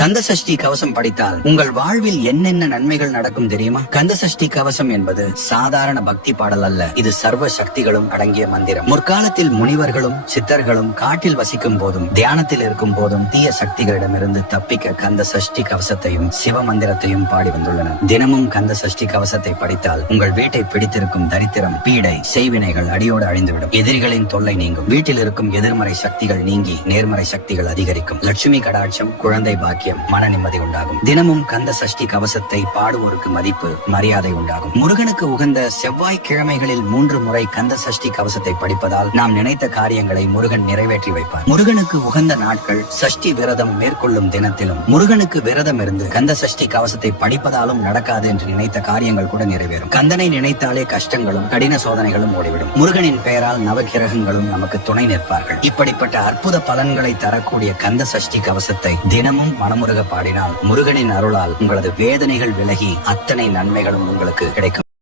கந்த சஷ்டி கவசம் படித்தால் உங்கள் வாழ்வில் என்னென்ன நன்மைகள் நடக்கும் தெரியுமா? கந்த சஷ்டி கவசம் என்பது சாதாரண பக்தி பாடல் அல்ல. இது சர்வ சக்திகளும் அடங்கிய மந்திரம். முற்காலத்தில் முனிவர்களும் சித்தர்களும் காட்டில் வசிக்கும் போதும் தியானத்தில் இருக்கும் போதும் தீய சக்திகளிடமிருந்து தப்பிக்க கந்த சஷ்டி கவசத்தையும் சிவ மந்திரத்தையும் பாடி வந்துள்ளனர். தினமும் கந்த சஷ்டி கவசத்தை படித்தால் உங்கள் வீட்டை பிடித்திருக்கும் தரித்திரம், பீடை, செய்வினைகள் அடியோடு அழிந்துவிடும். எதிரிகளின் தொல்லை நீங்கும். வீட்டில் இருக்கும் எதிர்மறை சக்திகள் நீங்கி நேர்மறை சக்திகள் அதிகரிக்கும். லட்சுமி கடாட்சம், குழந்தை பாக்கியம், மன நிம்மதி உண்டாகும். தினமும் கந்த சஷ்டி கவசத்தை பாடுவோருக்கு மதிப்பு, மரியாதை உண்டாகும். முருகனுக்கு உகந்த செவ்வாய் கிழமைகளில் 3 முறை கந்த சஷ்டி கவசத்தை படிப்பதால் நாம் நினைத்த காரியங்களை முருகன் நிறைவேற்றி வைப்பார். முருகனுக்கு உகந்த நாட்கள் சஷ்டி விரதம் மேற்கொள்ளும் தினத்திலும் முருகனுக்கு விரதம் இருந்து கந்த சஷ்டி கவசத்தை படிப்பதாலும் நடக்காது என்று நினைத்த காரியங்கள் கூட நிறைவேறும். கந்தனை நினைத்தாலே கஷ்டங்களும் கடின சோதனைகளும் ஓடிவிடும். முருகனின் பெயரால் நவகிரகங்களும் நமக்கு துணை நிற்பார்கள். இப்படிப்பட்ட அற்புத பலன்களை தரக்கூடிய கந்த சஷ்டி கவசத்தை தினமும் மனமுருக பாடினால் முருகனின் அருளால் உங்களது வேதனைகள் விலகி அத்தனை நன்மைகளும் உங்களுக்கு கிடைக்கும்.